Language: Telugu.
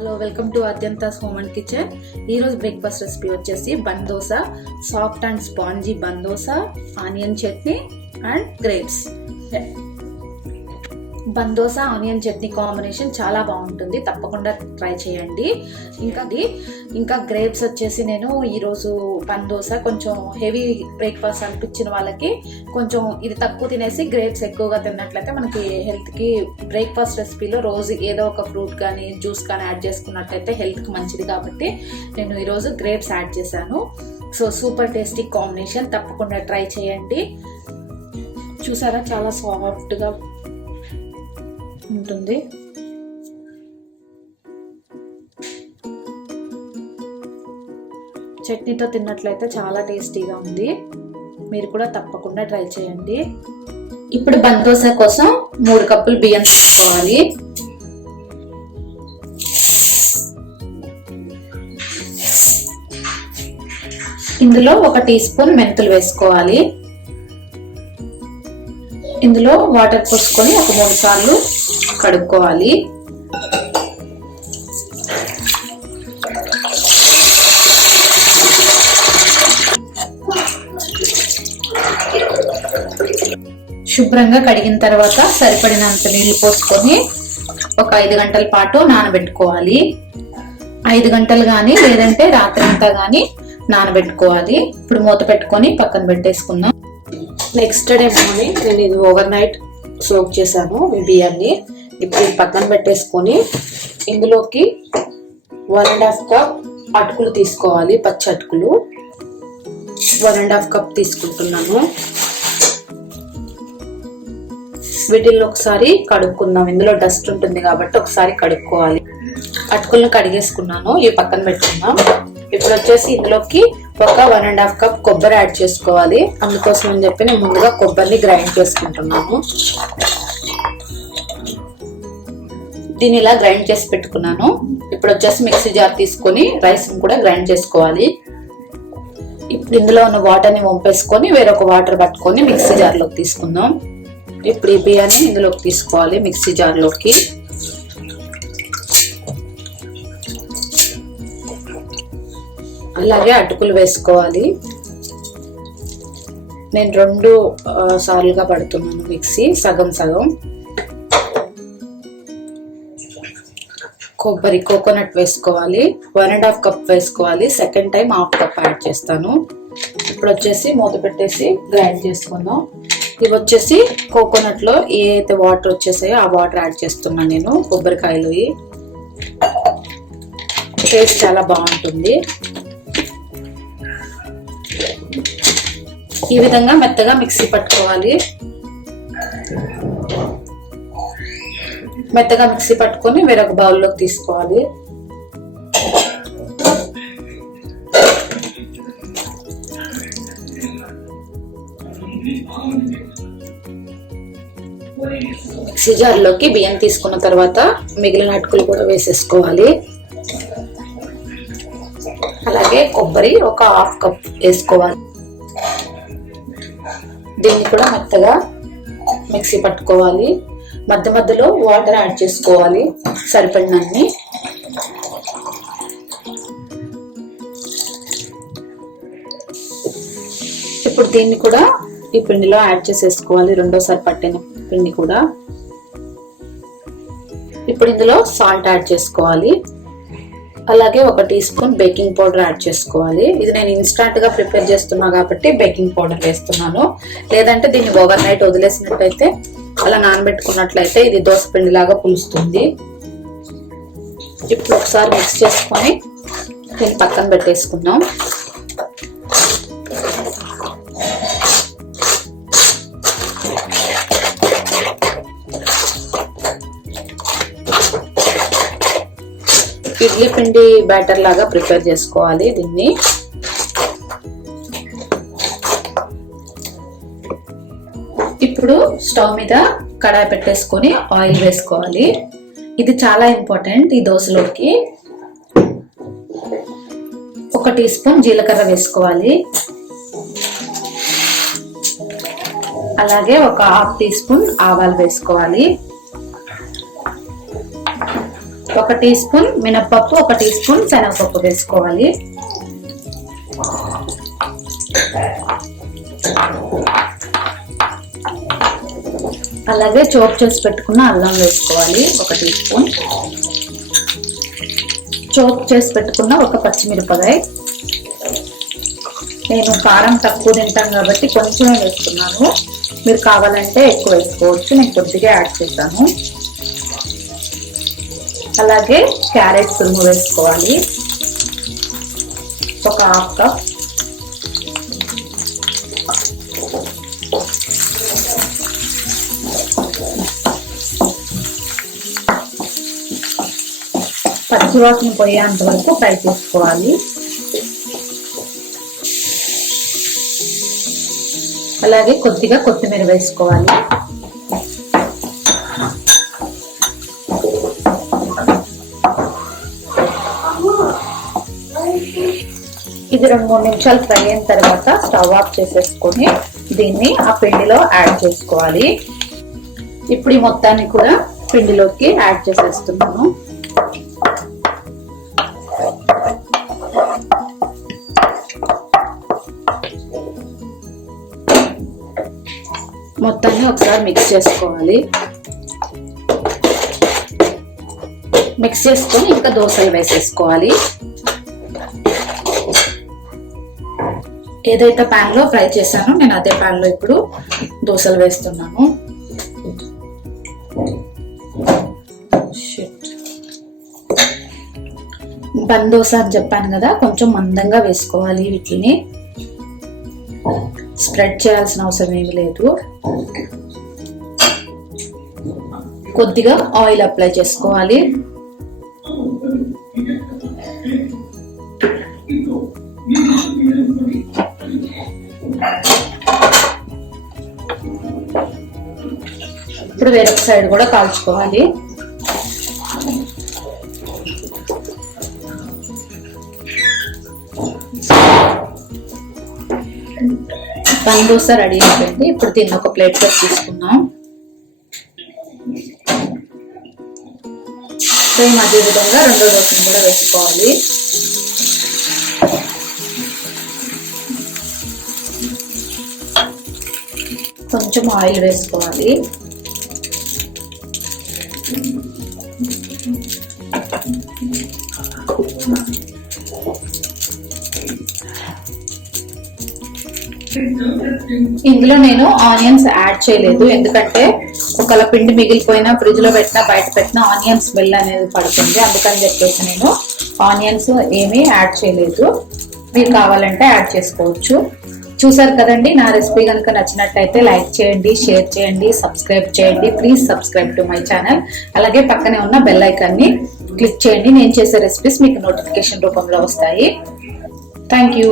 Hello, welcome to Adyanthas home and kitchen. ఈరోజు బ్రేక్ఫాస్ట్ రెసిపీ వచ్చేసి bun dosa, soft and spongy bun dosa, onion chutney and grapes. Bun dosa onion chutney combination చాలా బాగుంటుంది, తప్పకుండా ట్రై చేయండి. ఇంకా గ్రేప్స్ వచ్చేసి నేను ఈరోజు బన్ దోస కొంచెం హెవీ బ్రేక్ఫాస్ట్ అనిపించిన వాళ్ళకి కొంచెం ఇది తక్కువ తినేసి గ్రేప్స్ ఎక్కువగా తిన్నట్లయితే మనకి హెల్త్కి బ్రేక్ఫాస్ట్ రెసిపీలో రోజు ఏదో ఒక ఫ్రూట్ కానీ జ్యూస్ కానీ యాడ్ చేసుకున్నట్లయితే హెల్త్కి మంచిది కాబట్టి నేను ఈరోజు గ్రేప్స్ యాడ్ చేశాను. సో సూపర్ టేస్టీ కాంబినేషన్, తప్పకుండా ట్రై చేయండి. చూసారా, చాలా సాఫ్ట్గా ఉంటుంది. చట్నీతో తిన్నట్లయితే చాలా టేస్టీగా ఉంది. మీరు కూడా తప్పకుండా ట్రై చేయండి. ఇప్పుడు బన్ దోస కోసం 3 కప్పులు బియ్యం తీసుకోవాలి. ఇందులో 1 టీ స్పూన్ మెంతులు వేసుకోవాలి. ఇందులో వాటర్ పోసుకొని ఒక 3 సార్లు కడుక్కోవాలి. శుభ్రంగా కడిగిన తర్వాత సరిపడినంత నీళ్లు పోసుకొని ఒక 5 గంటల పాటు నానబెట్టుకోవాలి. 5 గంటలు కానీ లేదంటే రాత్రి అంతా కానీ నానబెట్టుకోవాలి. ఇప్పుడు మూత పెట్టుకొని పక్కన పెట్టేసుకుందాం. నెక్స్ట్ డే మార్నింగ్ నేను ఇది ఓవర్ నైట్ సోక్ చేశాను ఈ బియ్యాన్ని. ఇప్పుడు పక్కన పెట్టేసుకొని ఇందులోకి 1.5 కప్ అటుకులు తీసుకోవాలి. పచ్చి అటుకులు 1.5 కప్ తీసుకుంటున్నాను. వీటిల్లో ఒకసారి కడుక్కుందాం, ఇందులో డస్ట్ ఉంటుంది కాబట్టి ఒకసారి కడుక్కోవాలి. అటుకులను కడిగేసుకున్నాను, ఇవి పక్కన పెట్టుకుందాం. ఇప్పుడు వచ్చేసి ఇందులోకి ఒక 1.5 కప్ కొబ్బరి యాడ్ చేసుకోవాలి. అందుకోసం అని చెప్పి నేను ముందుగా కొబ్బరిని గ్రైండ్ చేసుకుంటున్నాను. దీన్ని ఇలా గ్రైండ్ చేసి పెట్టుకున్నాను. ఇప్పుడు వచ్చేసి మిక్సీ జార్ తీసుకొని రైస్ కూడా గ్రైండ్ చేసుకోవాలి. ఇప్పుడు ఇందులో ఉన్న వాటర్ని వంపేసుకొని వేరొక వాటర్ పట్టుకొని మిక్సీ జార్లోకి తీసుకుందాం. ఇప్పుడు ఈ బియ్యాన్ని ఇందులోకి తీసుకోవాలి మిక్సీ జార్లోకి. అలాగే అటుకులు వేసుకోవాలి. నేను 2 సార్లుగా పడుతున్నాను మిక్సీ, సగం సగం. కొబ్బరి కోకోనట్ వేసుకోవాలి, 1.5 కప్ వేసుకోవాలి. సెకండ్ టైం 1/2 కప్ యాడ్ చేస్తాను. ఇప్పుడు వచ్చేసి మూత పెట్టేసి గ్రైండ్ చేసుకుందాం. ఇవి వచ్చేసి కోకోనట్ లో ఏ అయితే వాటర్ వచ్చేసాయో ఆ వాటర్ యాడ్ చేస్తున్నాను నేను. కొబ్బరికాయలు టేస్ట్ చాలా బాగుంటుంది. ఈ విధంగా మెత్తగా మిక్సీ పట్టుకోవాలి. మెత్తగా మిక్సీ పట్టుకొని వేరొక బౌల్లోకి తీసుకోవాలి. మిక్సీ జార్లోకి బియ్యం తీసుకున్న తర్వాత మిగిలిన అటుకులు కూడా వేసేసుకోవాలి. అలాగే కొబ్బరి ఒక 1/2 కప్ వేసుకోవాలి. దీన్ని కూడా మెత్తగా మిక్సీ పట్టుకోవాలి. మధ్య మధ్యలో వాటర్ యాడ్ చేసుకోవాలి సరిపడినన్ని. ఇప్పుడు దీన్ని కూడా ఈ పిండిలో యాడ్ చేసేసుకోవాలి, రెండోసారి పట్టిన పిండి కూడా. ఇప్పుడు ఇందులో సాల్ట్ యాడ్ చేసుకోవాలి. అలాగే 1 teaspoon baking powder add చేసుకోవాలి. ఇది నేను ఇన్స్టాంట్ గా ప్రిపేర్ చేస్తున్నా కాబట్టి బేకింగ్ పౌడర్ వేస్తున్నాను. లేదంటే దీన్ని ఓవర్ నైట్ వదిలేసినట్టయితే, అలా నానబెట్టుకున్నట్లయితే ఇది దోస పిండి లాగా పులుస్తుంది. ఇప్పుడు ఒకసారి మిక్స్ చేసుకొని దీన్ని పక్కన పెట్టేసుకుందాం. ఇడ్లీ పిండి బ్యాటర్ లాగా ప్రిపేర్ చేసుకోవాలి దీన్ని. ఇప్పుడు స్టవ్ మీద కడాయి పెట్టేసుకొని ఆయిల్ వేసుకోవాలి. ఇది చాలా ఇంపార్టెంట్ ఈ దోశలోకి. 1 టీ స్పూన్ జీలకర్ర వేసుకోవాలి. అలాగే ఒక 1/2 టీ స్పూన్ ఆవాలు వేసుకోవాలి. 1 టీ స్పూన్ మినప్పప్పు, 1 టీ స్పూన్ శనగపప్పు వేసుకోవాలి. అలాగే చాప్ చేసి పెట్టుకున్న అల్లం వేసుకోవాలి 1 టీ స్పూన్. చాప్ చేసి పెట్టుకున్న 1 పచ్చిమిరపకాయ. నేను కారం తక్కువ తింటాను కాబట్టి కొంచెమే వేస్తున్నాను. మీరు కావాలంటే ఎక్కువ వేసుకోవచ్చు. నేను కొద్దిగా యాడ్ చేశాను. అలాగే క్యారెట్ తురుము వేసుకోవాలి 1/2 కప్. పచ్చివాసన పోయేంత వరకు ఫ్రై చేసుకోవాలి. అలాగే కొద్దిగా కొత్తిమీర వేసుకోవాలి. ఇది 2-3 నిమిషాలు ఫ్రై అయిన తర్వాత స్టవ్ ఆఫ్ చేసేసుకొని దీన్ని ఆ పిండిలో యాడ్ చేసుకోవాలి. ఇప్పుడు ఈ మొత్తాన్ని కూడా పిండిలోకి యాడ్ చేసేస్తున్నాను. మొత్తాన్ని ఒకసారి మిక్స్ చేసుకోవాలి. మిక్స్ చేసుకొని ఇంకా దోసలు వేసేసుకోవాలి. ఏదైతే ప్యాన్ లో ఫ్రై చేశానో నేను అదే ప్యాన్ లో ఇప్పుడు దోసలు వేస్తున్నాను. బన్ దోస అని చెప్పాను కదా, కొంచెం మందంగా వేసుకోవాలి. వీటిని స్ప్రెడ్ చేయాల్సిన అవసరం ఏమి లేదు. కొద్దిగా ఆయిల్ అప్లై చేసుకోవాలి. ఇప్పుడు వేరొక సైడ్ కూడా కాల్చుకోవాలి. బన్ దోస రెడీ అయిపోయింది. ఇప్పుడు దీన్ని ఒక ప్లేట్ లో తీసుకున్నాం. సేమ్ అదే విధంగా రెండో దోసను కూడా వేసుకోవాలి. కొంచెం ఆయిల్ వేసుకోవాలి. ఇందులో నేను ఆనియన్స్ యాడ్ చేయలేదు, ఎందుకంటే ఒకవేళ పిండి మిగిలిపోయినా ఫ్రిడ్జ్ లో పెట్టినా బయట పెట్టినా ఆనియన్ స్మెల్ అనేది పడుతుంది. అందుకని చెప్పేసి నేను ఆనియన్స్ ఏమీ యాడ్ చేయలేదు. మీరు కావాలంటే యాడ్ చేసుకోవచ్చు. చూసారు కదండి, నా రెసిపీ కనుక నచ్చినట్టయితే లైక్ చేయండి, షేర్ చేయండి, సబ్స్క్రైబ్ చేయండి. Please subscribe to my channel. అలాగే పక్కనే ఉన్న బెల్ ఐకాన్ ని క్లిక్ చేయండి. నేను చేసే రెసిపీస్ మీకు నోటిఫికేషన్ రూపంలో వస్తాయి. Thank you.